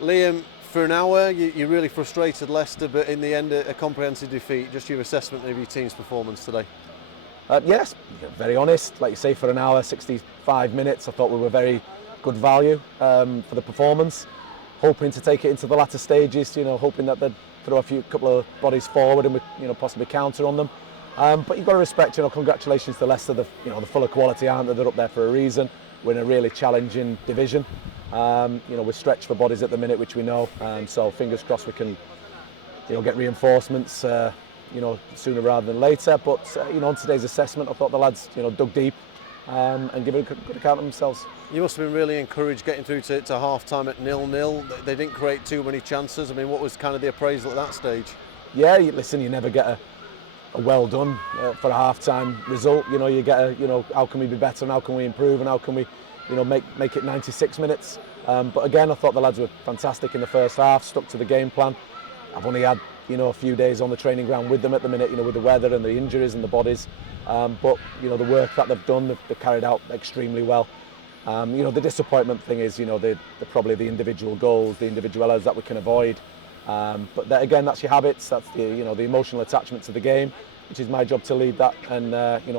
Liam, for an hour you really frustrated Leicester, but in the end a comprehensive defeat. Just your assessment of your team's performance today? Yes, very honest. Like you say, for an hour, 65 minutes, I thought we were very good value for the performance. Hoping to take it into the latter stages, hoping that they'd throw a couple of bodies forward and we, possibly counter on them. But you've got to respect, congratulations to Leicester. They're full of quality, aren't they? They're up there for a reason. We're in a really challenging division. We're stretched for bodies at the minute, which we know. So fingers crossed we can, get reinforcements, sooner rather than later. But on today's assessment, I thought the lads, dug deep and give a good account of themselves. You must have been really encouraged getting through to half-time at 0-0. They didn't create too many chances. I mean, what was kind of the appraisal at that stage? Yeah, listen, you never get a well done for a half-time result. You get how can we be better and how can we improve and how can we, make it 96 minutes. But again, I thought the lads were fantastic in the first half, stuck to the game plan. I've only had, a few days on the training ground with them at the minute, with the weather and the injuries and the bodies. But, the work that they've done, they've carried out extremely well. The disappointment thing is, they're probably the individual goals, the individual errors that we can avoid. But again, that's your habits. That's the emotional attachment to the game, which is my job to lead that and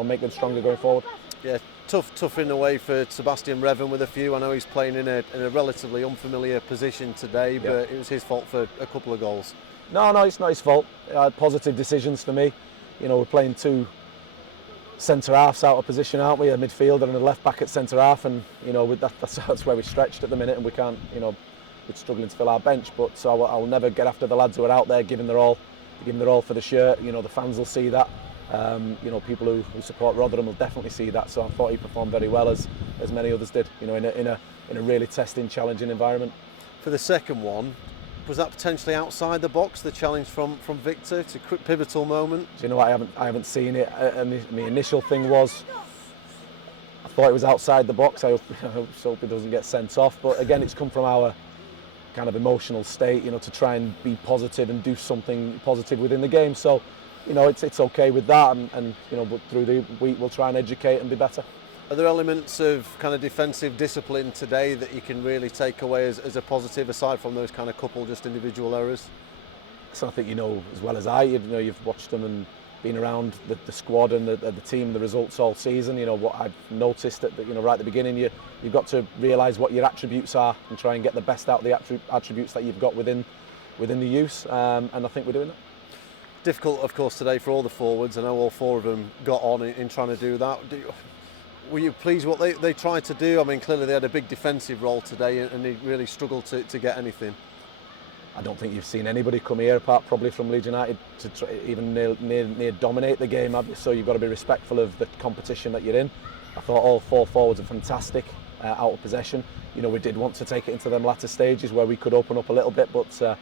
make them stronger going forward. Yeah, tough in a way for Sebastian Revan with a few. I know he's playing in a relatively unfamiliar position today, but it was his fault for a couple of goals. No, it's not his fault. Positive decisions for me. We're playing two centre halves out of position, aren't we? A midfielder and a left back at centre half, and that's where we're stretched at the minute, and we can't, we're struggling to fill our bench. But so I'll never get after the lads who are out there giving their all for the shirt. The fans will see that. People who support Rotherham will definitely see that. So I thought he performed very well, as many others did. In a really testing, challenging environment. For the second one, was that potentially outside the box, the challenge from Victor? It's a quick pivotal moment. Do you know what? I haven't seen it. My initial thing was I thought it was outside the box. I hope it doesn't get sent off. But again, it's come from our kind of emotional state, to try and be positive and do something positive within the game. So, it's okay with that, and but through the week we'll try and educate and be better. Are there elements of kind of defensive discipline today that you can really take away as a positive, aside from those kind of couple just individual errors? So I think as well as I, you've watched them and been around the squad and the team, the results all season. What I've noticed at right at the beginning, you've got to realise what your attributes are and try and get the best out of the attributes that you've got within the use, and I think we're doing that. Difficult, of course, today for all the forwards. I know all four of them got on in trying to do that. Were you pleased what they tried to do? I mean, clearly they had a big defensive role today and they really struggled to get anything. I don't think you've seen anybody come here, apart probably from Leeds United, to try, even near dominate the game, have you? So you've got to be respectful of the competition that you're in. I thought all four forwards are fantastic out of possession. We did want to take it into them latter stages where we could open up a little bit, but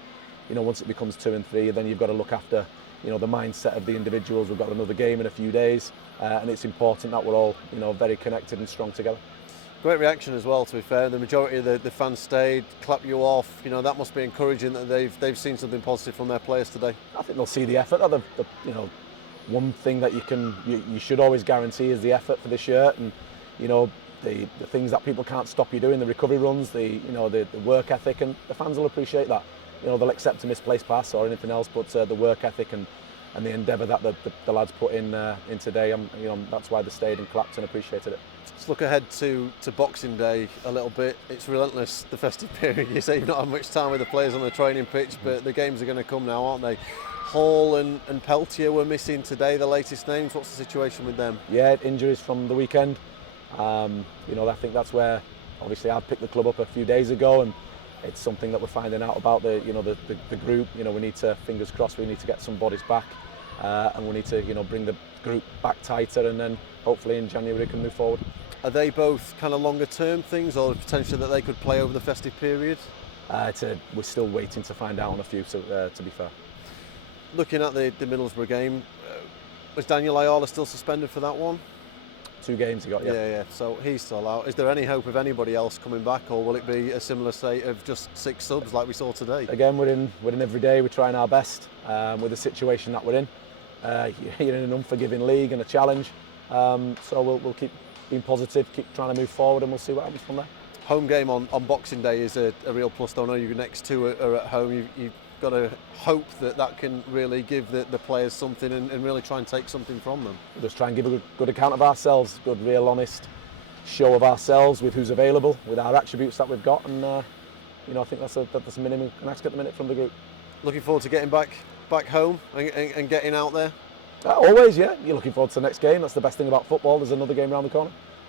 once it becomes 2 and 3, then you've got to look after the mindset of the individuals. We've got another game in a few days, and it's important that we're all very connected and strong together. Great reaction as well, to be fair. The majority of the fans stayed, clap you off. That must be encouraging that they've seen something positive from their players today. I think they'll see the effort. One thing that you should always guarantee is the effort for the shirt, and the things that people can't stop you doing, the recovery runs, the work ethic, and the fans will appreciate that. They'll accept a misplaced pass or anything else, but the work ethic and the endeavour that the lads put in today, that's why they stayed and clapped and appreciated it. Let's look ahead to Boxing Day a little bit. It's relentless, the festive period. You say you've not had much time with the players on the training pitch, but the games are going to come now, aren't they? Hall and Peltier were missing today, the latest names. What's the situation with them? Yeah, injuries from the weekend. I think that's where, obviously, I picked the club up a few days ago, and it's something that we're finding out about the group. We need to, fingers crossed, we need to get some bodies back, and we need to bring the group back tighter, and then hopefully in January can move forward. Are they both kind of longer term things, or potentially that they could play over the festive period? We're still waiting to find out on a few, to be fair. Looking at the Middlesbrough game, was Daniel Ayala still suspended for that one? 2 games he got, yeah. Yeah, so he's still out. Is there any hope of anybody else coming back, or will it be a similar state of just 6 subs like we saw today? Again, we're in every day, we're trying our best with the situation that we're in. You're in an unforgiving league and a challenge, so we'll keep being positive, keep trying to move forward, and we'll see what happens from there. home game on Boxing Day is a real plus. I know your next two are at home. You've got to hope that can really give the players something and really try and take something from them. Just try and give a good account of ourselves, good, real, honest show of ourselves with who's available, with our attributes that we've got, and I think that's a minimum can ask at the minute from the group. Looking forward to getting back home and getting out there. Always, yeah. You're looking forward to the next game. That's the best thing about football. There's another game around the corner.